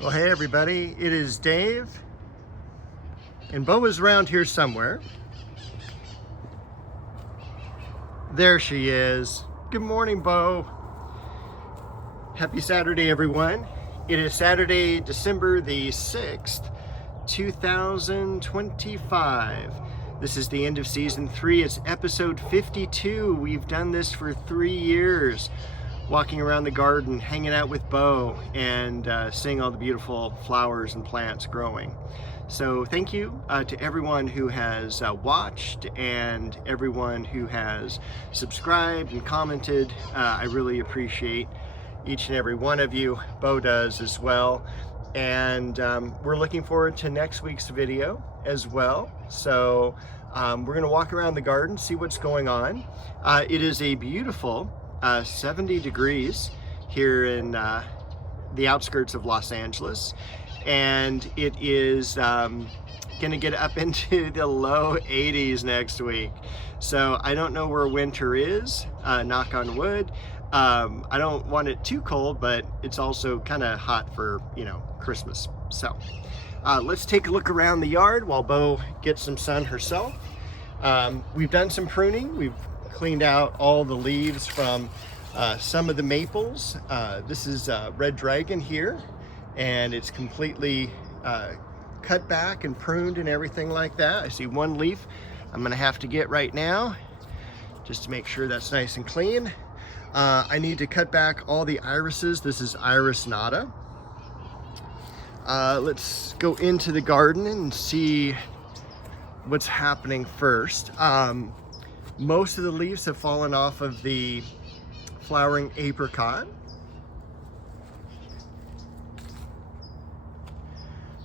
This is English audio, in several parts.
Well, hey everybody, it is Dave, and Bo is around here somewhere. There she is. Good morning, Bo. Happy Saturday, everyone. It is Saturday, December the 6th, 2025. This is the end of season 3. It's episode 52. We've done this for 3 years. Walking around the garden, hanging out with Bo, and seeing all the beautiful flowers and plants growing. So thank you to everyone who has watched and everyone who has subscribed and commented. I really appreciate each and every one of you. Bo does as well. And we're looking forward to next week's video as well. So we're gonna walk around the garden, see what's going on. It is a beautiful 70 degrees here in the outskirts of Los Angeles, and it is gonna get up into the low 80s next week. So I don't know where winter is, knock on wood. I don't want it too cold, but it's also kind of hot for, you know, Christmas. So let's take a look around the yard while Bo gets some sun herself. We've done some pruning. We've cleaned out all the leaves from some of the maples. This is Red Dragon here, and it's completely cut back and pruned and everything like that. I see one leaf I'm gonna have to get right now just to make sure that's nice and clean. I need to cut back all the irises. This is Iris nata. Let's go into the garden and see what's happening first. Most of the leaves have fallen off of the flowering apricot.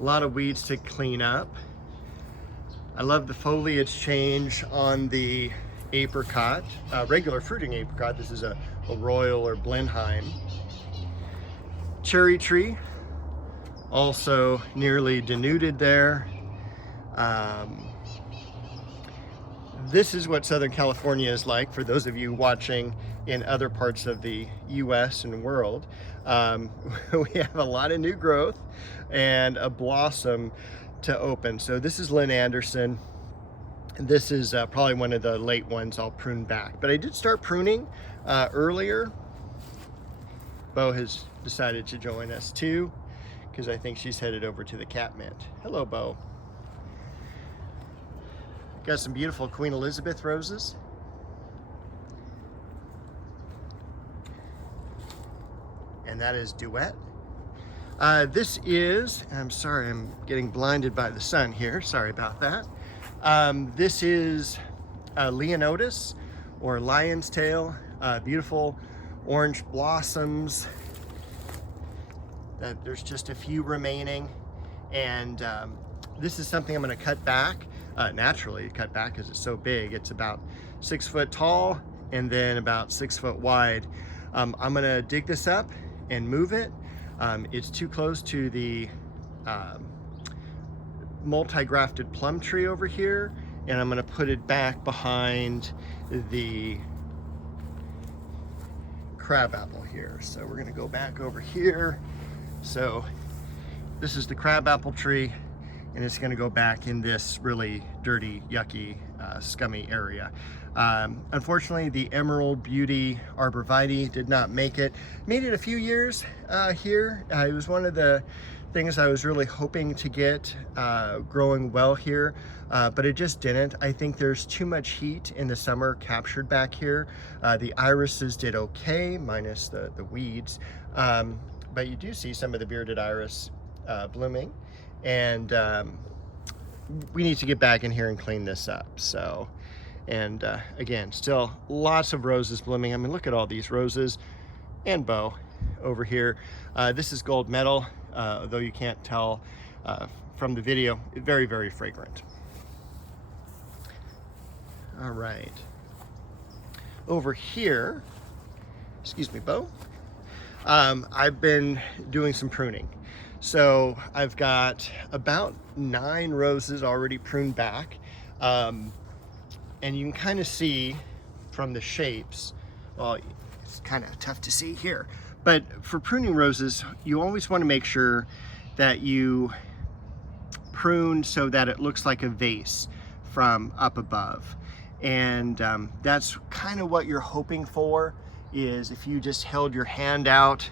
A lot of weeds to clean up. I love the foliage change on the apricot, regular fruiting apricot. This is a royal or Blenheim. Cherry tree, also nearly denuded there. This is what Southern California is like for those of you watching in other parts of the US and world. We have a lot of new growth and a blossom to open. So this is Lynn Anderson. This is probably one of the late ones I'll prune back. But I did start pruning earlier. Bo has decided to join us too, because I think she's headed over to the cat mint. Hello, Bo. Got some beautiful Queen Elizabeth roses. And that is Duet. This is, I'm sorry, I'm getting blinded by the sun here. Sorry about that. This is Leonotis, or Lion's Tail. Beautiful orange blossoms. There's just a few remaining. And this is something I'm going to cut back. Naturally cut back because it's so big. It's about 6 foot tall and then about 6 foot wide. I'm gonna dig this up and move it. It's too close to the multi-grafted plum tree over here, and I'm gonna put it back behind the crabapple here. So we're gonna go back over here. So this is the crabapple tree, and it's going to go back in this really dirty, yucky, scummy area. Unfortunately, the Emerald Beauty Arborvitae did not make it. Made it a few years here. It was one of the things I was really hoping to get growing well here, but it just didn't. I think there's too much heat in the summer captured back here. The irises did okay, minus the weeds, but you do see some of the bearded iris blooming. And we need to get back in here and clean this up. So, and again, still lots of roses blooming. I mean, look at all these roses, and Bo over here. This is gold medal, though you can't tell from the video. Very, very fragrant. All right. Over here, excuse me, Bo. I've been doing some pruning. So I've got about 9 roses already pruned back. And you can kind of see from the shapes, well, it's kind of tough to see here, but for pruning roses, you always want to make sure that you prune so that it looks like a vase from up above. And that's kind of what you're hoping for, is if you just held your hand out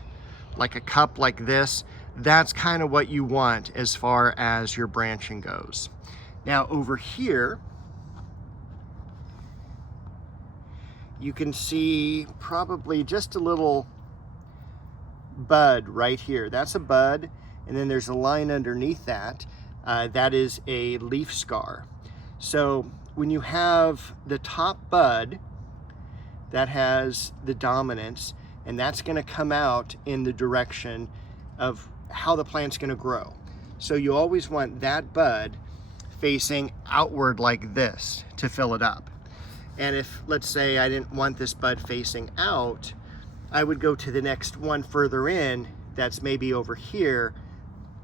like a cup like this, that's kind of what you want as far as your branching goes. Now over here, you can see probably just a little bud right here. That's a bud, and then there's a line underneath that. That is a leaf scar. So when you have the top bud, that has the dominance, and that's going to come out in the direction of how the plant's going to grow. So you always want that bud facing outward like this to fill it up. And if, let's say, I didn't want this bud facing out, I would go to the next one further in that's maybe over here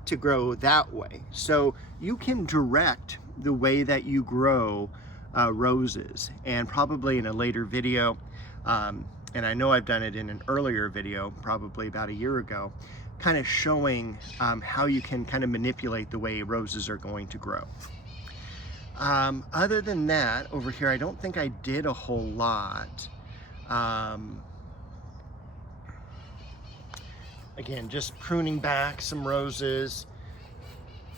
to grow that way. So you can direct the way that you grow roses, and probably in a later video, and I know I've done it in an earlier video, probably about a year ago, kind of showing how you can kind of manipulate the way roses are going to grow. Other than that, over here, I don't think I did a whole lot. Again, just pruning back some roses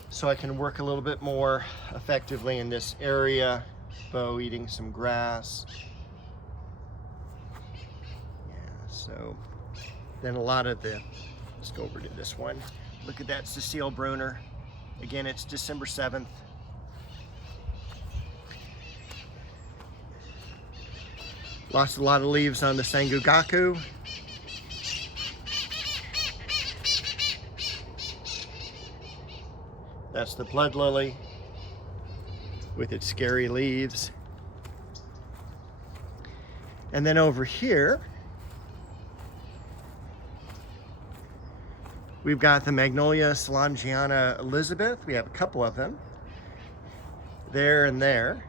so I can work a little bit more effectively in this area. Bo eating some grass. Yeah, so then a lot of the, let's go over to this one. Look at that Cecile Bruner. Again, it's December 7th. Lost a lot of leaves on the Sangugaku. That's the blood lily with its scary leaves. And then over here, we've got the Magnolia Solangiana Elizabeth. We have a couple of them there and there.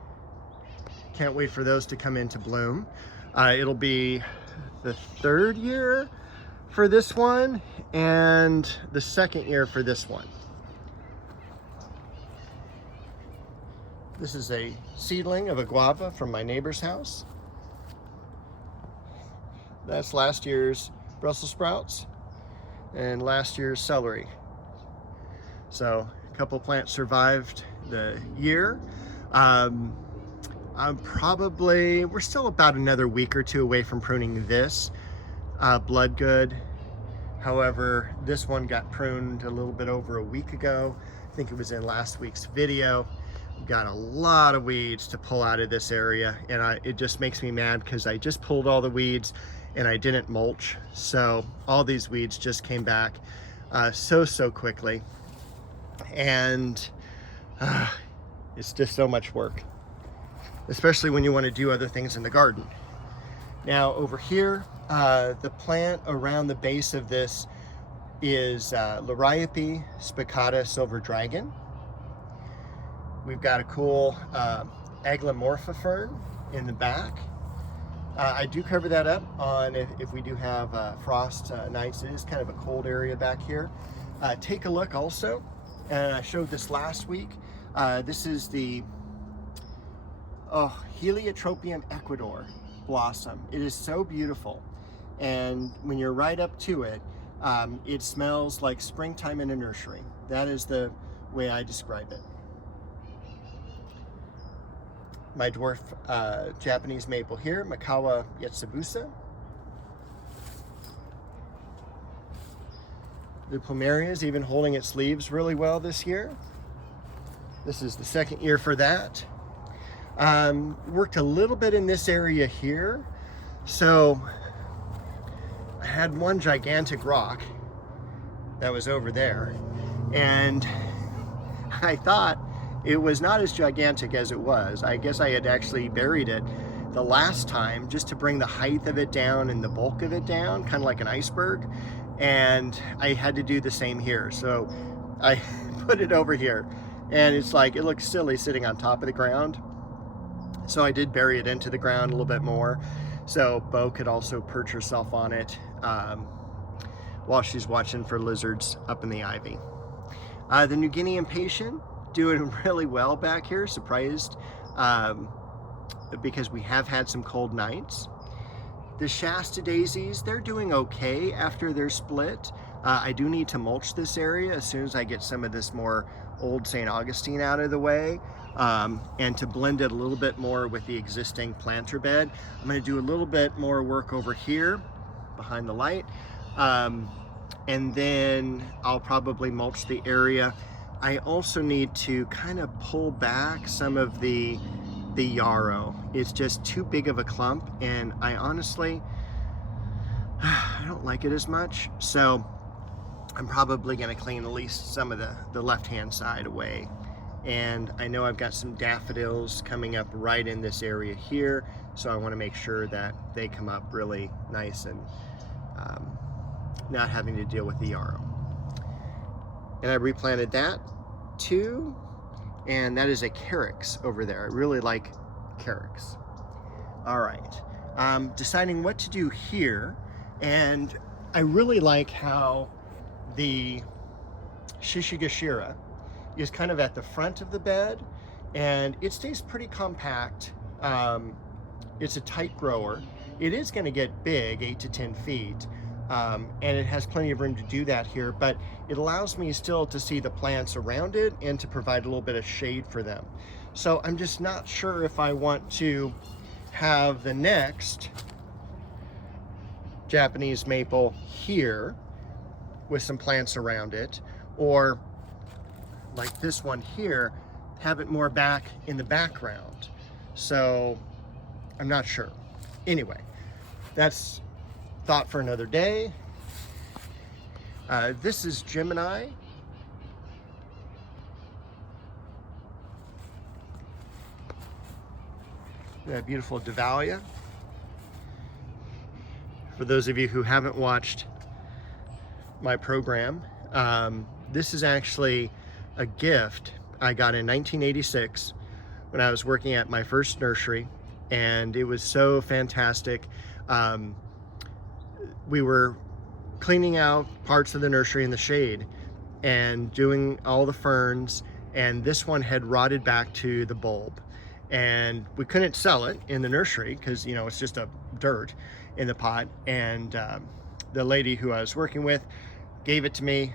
Can't wait for those to come into bloom. It'll be the 3rd year for this one and the 2nd year for this one. This is a seedling of a guava from my neighbor's house. That's last year's Brussels sprouts and last year's celery. So a couple plants survived the year. We're still about another week or two away from pruning this Bloodgood. However, this one got pruned a little bit over a week ago. I think it was in last week's video. Got a lot of weeds to pull out of this area, and it just makes me mad because I just pulled all the weeds and I didn't mulch. So all these weeds just came back so quickly, and it's just so much work, especially when you want to do other things in the garden. Now over here, the plant around the base of this is Liriope spicata silver dragon. We've got a cool Aglamorpha fern in the back. I do cover that up on if we do have frost nights. It is kind of a cold area back here. Take a look also, and I showed this last week. This is the Heliotropium Ecuador blossom. It is so beautiful, and when you're right up to it, it smells like springtime in a nursery. That is the way I describe it. My dwarf Japanese maple here, Makawa Yetsubusa. The plumeria is even holding its leaves really well this year. This is the 2nd year for that. Worked a little bit in this area here. So I had one gigantic rock that was over there, and I thought it was not as gigantic as it was. I guess I had actually buried it the last time just to bring the height of it down and the bulk of it down, kind of like an iceberg. And I had to do the same here. So I put it over here, and it's like, it looks silly sitting on top of the ground. So I did bury it into the ground a little bit more, so Bo could also perch herself on it while she's watching for lizards up in the ivy. The New Guinea impatient doing really well back here, surprised, because we have had some cold nights. The Shasta daisies, they're doing okay after they're split. I do need to mulch this area as soon as I get some of this more old St. Augustine out of the way, and to blend it a little bit more with the existing planter bed. I'm going to do a little bit more work over here behind the light, and then I'll probably mulch the area. I also need to kind of pull back some of the yarrow. It's just too big of a clump, and I honestly, I don't like it as much. So I'm probably going to clean at least some of the left-hand side away. And I know I've got some daffodils coming up right in this area here, so I want to make sure that they come up really nice and not having to deal with the yarrow. And I replanted that too. And that is a carex over there. I really like carex. All right, deciding what to do here. And I really like how the Shishigashira is kind of at the front of the bed, and it stays pretty compact. It's a tight grower. It is gonna get big, 8 to 10 feet. And it has plenty of room to do that here, but it allows me still to see the plants around it and to provide a little bit of shade for them. So I'm just not sure if I want to have the next Japanese maple here with some plants around it, or like this one here, have it more back in the background. So I'm not sure. Anyway, that's thought for another day. This is Gemini. That beautiful Dahlia. For those of you who haven't watched my program, this is actually a gift I got in 1986 when I was working at my first nursery, and it was so fantastic. We were cleaning out parts of the nursery in the shade and doing all the ferns, and this one had rotted back to the bulb, and we couldn't sell it in the nursery because, you know, it's just a dirt in the pot. And the lady who I was working with gave it to me,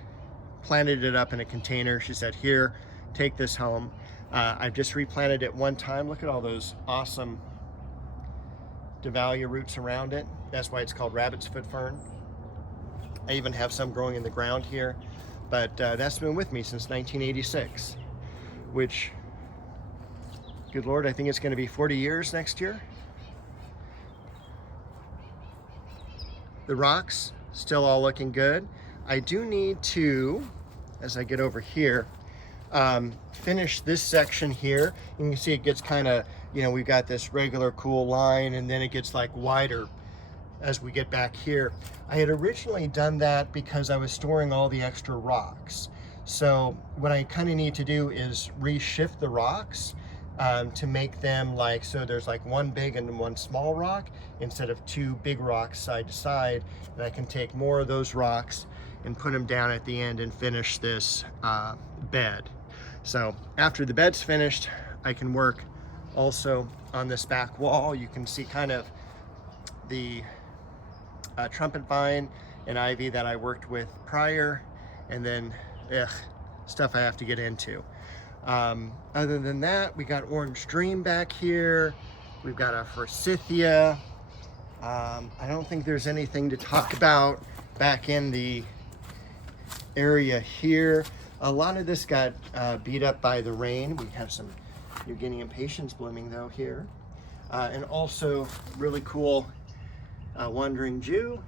planted it up in a container. She said, here, take this home. I've just replanted it one time. Look at all those awesome Dahlia roots around it. That's why it's called rabbit's foot fern. I even have some growing in the ground here, but that's been with me since 1986, which, good Lord, I think it's going to be 40 years next year. The rocks still all looking good. I do need to, as I get over here, finish this section here. You can see it gets kind of, you know, we've got this regular cool line, and then it gets like wider as we get back here. I had originally done that because I was storing all the extra rocks. So what I kind of need to do is reshift the rocks to make them like, so there's like one big and one small rock instead of two big rocks side to side. And I can take more of those rocks and put them down at the end and finish this bed. So after the bed's finished, I can work also on this back wall. You can see kind of the trumpet vine and ivy that I worked with prior, and then stuff I have to get into. Other than that, we got Orange Dream back here. We've got a Forsythia. I don't think there's anything to talk about back in the area here. A lot of this got beat up by the rain. We have some New Guinea impatiens blooming though here. And also really cool Wandering Jew.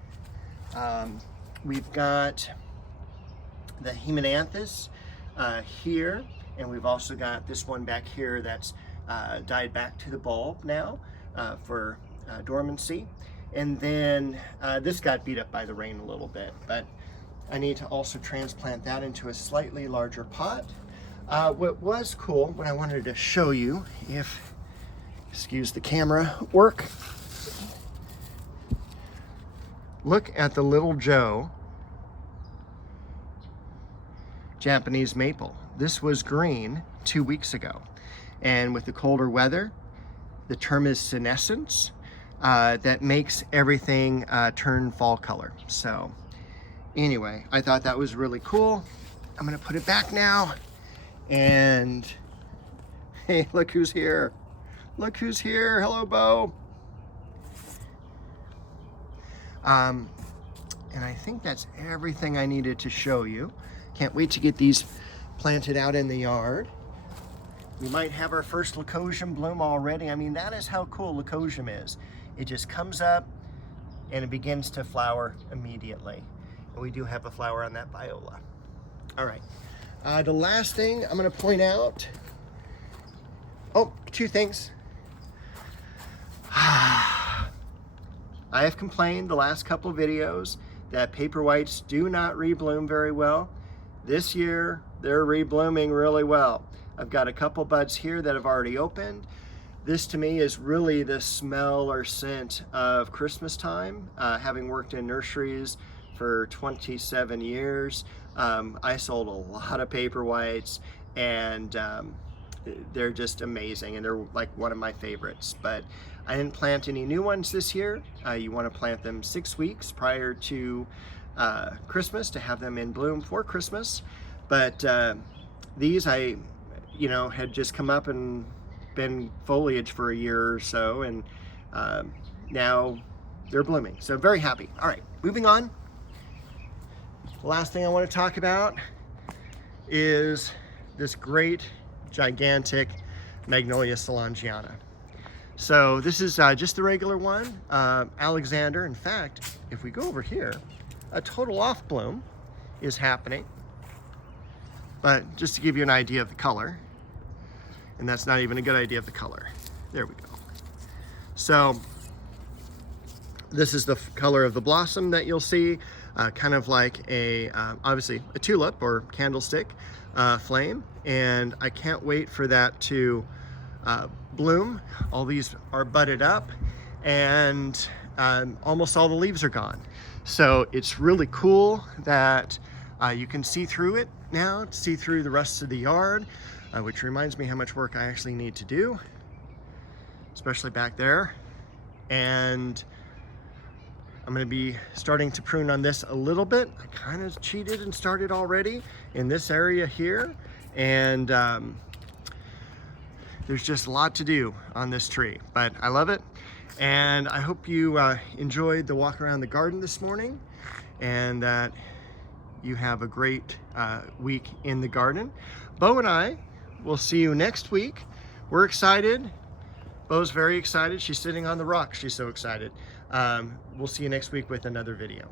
We've got the Hemananthus here, and we've also got this one back here that's died back to the bulb now for dormancy. And then this got beat up by the rain a little bit, but I need to also transplant that into a slightly larger pot. What was cool, what I wanted to show you, if, excuse the camera work, look at the little Joe Japanese maple. This was green 2 weeks ago. And with the colder weather, the term is senescence, that makes everything turn fall color. So anyway, I thought that was really cool. I'm gonna put it back now. And hey, look who's here. Look who's here. Hello, Bo. And I think that's everything I needed to show you. Can't wait to get these planted out in the yard. We might have our first leucosium bloom already. I mean, that is how cool leucosium is. It just comes up and it begins to flower immediately. And we do have a flower on that viola. All right. The last thing I'm going to point out. Oh, 2 things. I have complained the last couple of videos that paper whites do not rebloom very well. This year, they're reblooming really well. I've got a couple buds here that have already opened. This to me is really the smell or scent of Christmas time. Having worked in nurseries for 27 years, I sold a lot of paper whites, and they're just amazing, and they're like one of my favorites. But I didn't plant any new ones this year. You want to plant them 6 weeks prior to Christmas to have them in bloom for Christmas. But these had just come up and been foliage for a year or so, and now they're blooming. So I'm very happy. All right, moving on. The last thing I want to talk about is this great, gigantic Magnolia Solangiana. So this is just the regular one, Alexander. In fact, if we go over here, a total off bloom is happening. But just to give you an idea of the color, and that's not even a good idea of the color. There we go. So this is the color of the blossom that you'll see, kind of like a, obviously a tulip or candlestick flame. And I can't wait for that to bloom. All these are budded up, and almost all the leaves are gone. So it's really cool that you can see through it now, see through the rest of the yard, which reminds me how much work I actually need to do, especially back there. And I'm going to be starting to prune on this a little bit. I kind of cheated and started already in this area here, and there's just a lot to do on this tree, but I love it. And I hope you enjoyed the walk around the garden this morning, and that you have a great week in the garden. Bo and I will see you next week. We're excited. Bo's very excited. She's sitting on the rock. She's so excited. We'll see you next week with another video.